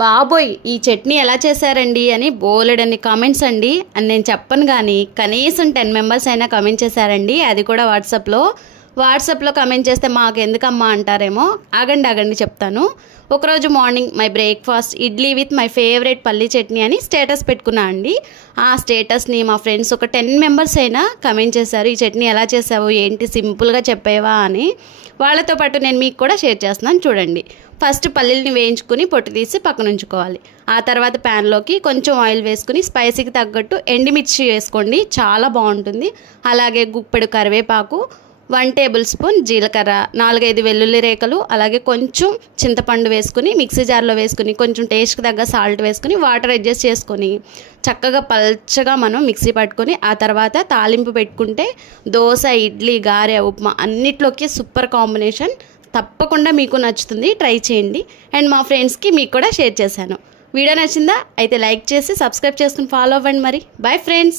బాబోయ్ ఈ చట్నీ ఎలా చేశారండి అని బోలెడన్ని కామెంట్స్ అండి. అని నేను చెప్పను కానీ కనీసం 10 మెంబర్స్ అయినా కామెంట్ చేశారండి. అది కూడా వాట్సాప్లో కామెంట్ చేస్తే మాకు ఎందుకమ్మా అంటారేమో. ఆగండి చెప్తాను. ఒకరోజు morning my breakfast idli with my favourite పల్లీ చట్నీ అని స్టేటస్ పెట్టుకున్నా అండి. ఆ స్టేటస్ని మా ఫ్రెండ్స్ ఒక 10 మెంబర్స్ అయినా కామెంట్ చేశారు. ఈ చట్నీ ఎలా చేసావు, ఏంటి సింపుల్గా చెప్పేవా అని. వాళ్ళతో పాటు నేను మీకు కూడా షేర్ చేస్తున్నాను చూడండి. ఫస్ట్ పల్లీలని వేయించుకుని పొట్టు తీసి పక్కన ఉంచుకోవాలి. ఆ తర్వాత ప్యాన్లోకి కొంచెం ఆయిల్ వేసుకుని స్పైసీకి తగ్గట్టు ఎండుమిర్చి వేసుకోండి, చాలా బాగుంటుంది. అలాగే గుప్పెడు కరివేపాకు, 1 టేబుల్ స్పూన్ జీలకర్ర, 4-5 వెల్లుల్లి రేకలు, అలాగే కొంచెం చింతపండు వేసుకుని మిక్సీ జార్లో వేసుకుని కొంచెం టేస్ట్కి తగ్గ సాల్ట్ వేసుకుని వాటర్ అడ్జస్ట్ చేసుకొని చక్కగా పల్చగా మనం మిక్సీ పట్టుకొని ఆ తర్వాత తాలింపు పెట్టుకుంటే దోశ, ఇడ్లీ, గారె, ఉప్మా అన్నిట్లోకి సూపర్ కాంబినేషన్. తప్పకుండా మీకు నచ్చుతుంది, ట్రై చేయండి. అండ్ మా ఫ్రెండ్స్కి మీకు కూడా షేర్ చేశాను. వీడియో నచ్చిందా అయితే లైక్ చేసి సబ్స్క్రైబ్ చేసుకుని ఫాలో అవ్వండి. మరి బాయ్ ఫ్రెండ్స్.